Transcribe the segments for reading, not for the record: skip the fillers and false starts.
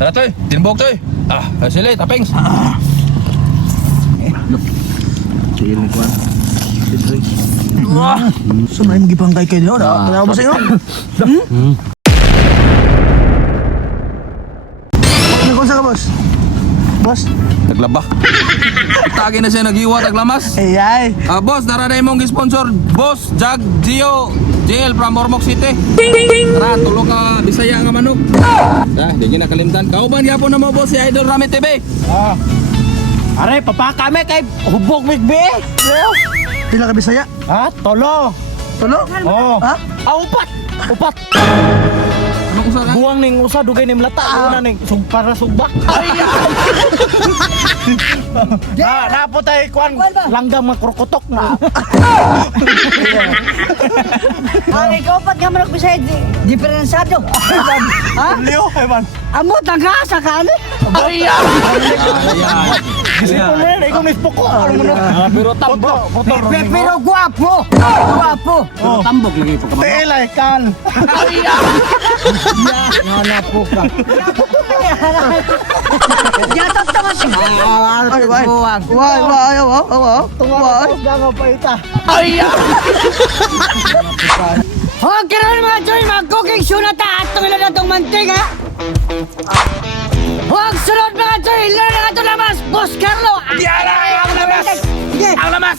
Tara Choy, tinbok Choy. Sili, tapings. Sige mo kuan. So may magipangkay kayo no? Kaya ba sa'yo? Ano sa ka, boss? Boss? Naglaba. Tagi na siya naghiwa, naglamas. Ay. Boss, naranay mong sponsor. Boss, Jag, Gio, JL from Ormoc City. Tara, tulong ka Bisaya nga manok. Di kinakalimtan. Kauban yapon na mo, boss, si Idol Rami TV. Are, papa kami kay hubog migbi. Pila ka Bisaya? Ha? Tolo. Tulo? Oh. Ha? Upat. Upat. Anong usa ka? Buwang ning usa dugay ning lata una ning para sugba. Napo tay kuan langgam mga krokotok na. Ikaw pat ka manok bisaya diferensado. Ha? Leo kay man. Amo taga sa kani. Kasi ko na ikaw ni poko. Pero tambo. Pero guwapo. Guwapo. Tambok lagi pa ka. Pelay kan. Na po ka. Yatot to kasi. Ay, why? Why? Gango pa ita. Huwag ka rin mga Joy, mag-cooking show na ta atong ilan na itong manting ha. Huwag sunod mga Joy, ilan na ito lamas, Boss Carlo. Diara, ang lamas! Ang lamas!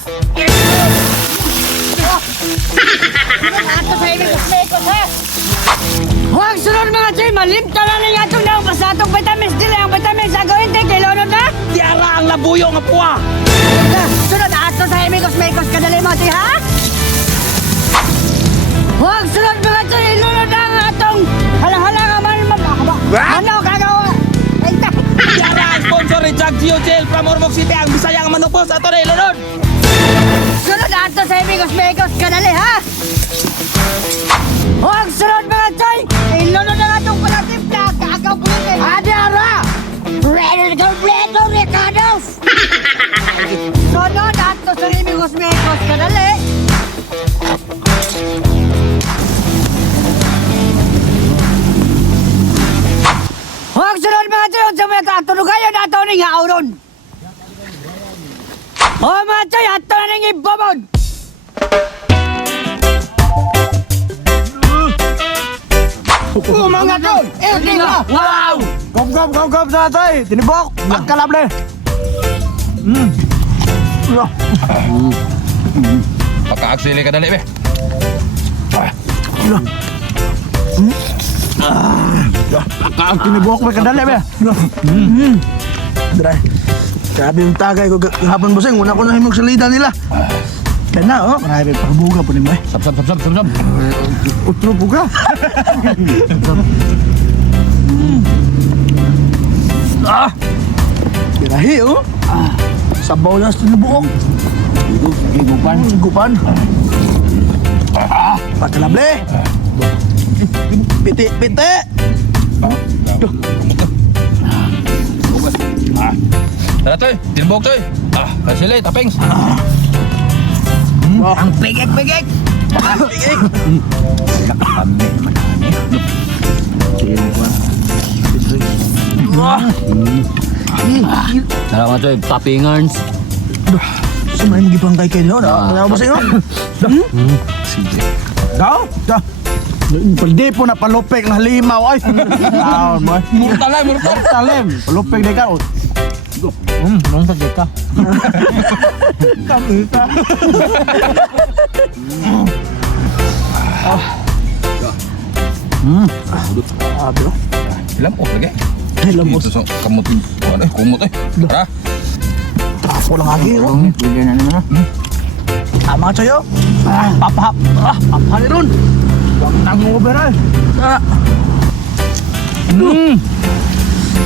Ato sa ibig kusmekos ha. Huwag sunod mga Joy, malimta na ng atong daw, basta atong vitamins, dili ang vitamins, agawin tayo, kilunod na. Diara, ang labuyo nga puwa! Sunod ato sa ibig kusmekos, kadali mo ti ha. Huwag sunod mga Joy, ilunod na ang atong halang-halang man ano kagawa. Diara, ang sponsor ni Jag, Gio, JL from Ormoc City. Ang Bisaya nga manok, boss. Ato na ilunod! Sunod ato sa Amigos Megos, kadali ha! Huwag sunod mga Joy! Ilunod na atong palatip na kagaw pulitin! Adara! Ready completo, Ricardos! Sunod ato sa Amigos Megos, kadali! Huwag sunod mga Joy! Sa mga katunugayon ato ni nga auron! O mga Joy! Ato na ning ibabon! Mga Joy! Edi nga! Wow! Gom sa tay. Tinibok. Pagkalable. Pagka-aksili ka dali, be. Ang tinibok may kadali be. Dre. Grabe yung tagay ko hapon bossing. Una ko na himog salida nila. Kaya na, oh. Marami pagbuga po ni mo eh. Sab. Utro buga. Birahi, oh. Sabaw lang sa tinubuok. Gupan. Pagkalable. Piti. Tara, Choy. Tinbok, Choy. Sili, tapings. Ang pigik-pigik! Salamat Choy, tapingarns. So may magipangkay kayo no? Kaya ba sa'yo? Daw. Paldi po na palupek na halimaw ay. Taon mo. Murtalim. Palupek di ka. Nung sa dika. Kamita. Abi oh. Ilam ko lagi. Ilam mo. Ito sa kamot. Kumot eh. Tara. Tapo lang lagi oh. Pwede na naman. Tama ka sa'yo. Papahap. Papahali ron. Huwag nang over ay.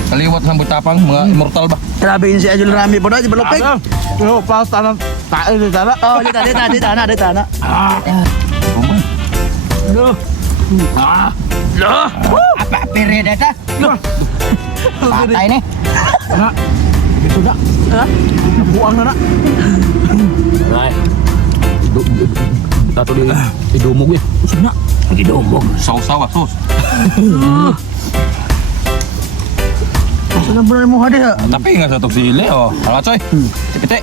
Kaliwat ng butapang, mga immortal ba? Grabe yun si Ajul Rami po na. Di ba lupik? Yo, pas tanang tae di tanah. Oh, dito na. Apa period ito? Patay ni. Na. Itu dah. Nabuang na na. Ay. Tato di idumog eh. Usap na. Idumog. Saw-saw, sus. Asa na ba mo hadi ha? Tapi nga sa itong sili, oh. Mga choy. Tipite.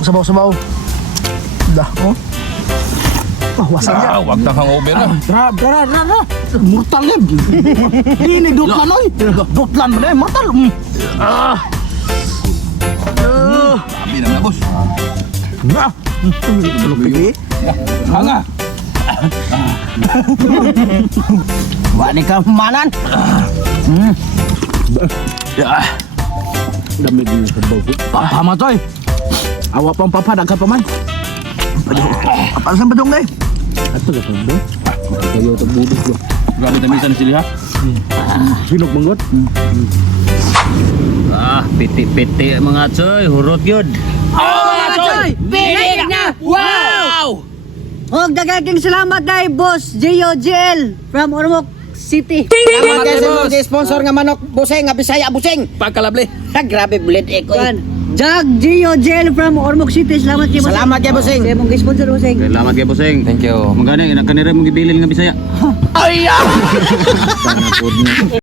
Sabaw-sabaw. Dah, oh. Wasan niya. Wag na kang over na. Dara. Mortal lem. Ini dutlan oy. Dutlan ba mortal. Sabi naman na, boss. Nah. Lupig. Hanga. Wani ka manan. Dami din sa bago. Pama toy. Awa pang papadag ka pa man. Apa sa badong day? Ato ka pa. Kayo tagbudok ko. Grabe tamisan sili ha. Hinog manggot. Piti-piti mga choy, hurot yun. Mga Choy! Binig na! Wow! Og dagaging salamat kay Boss Gio GL from Ormoc City. Salamat kay sa mga sponsor nga manok buseng nga Bisaya buseng. Pagkalabli. Grabe bulit ko. Jag Gio GL from Ormoc City. Salamat kay Boss. Salamat kay buseng. Kay mong sponsor Bossing. Salamat kay Boseng. Thank you. Magana, kanira mong ibilin nga Bisaya. Ay! Sana po na.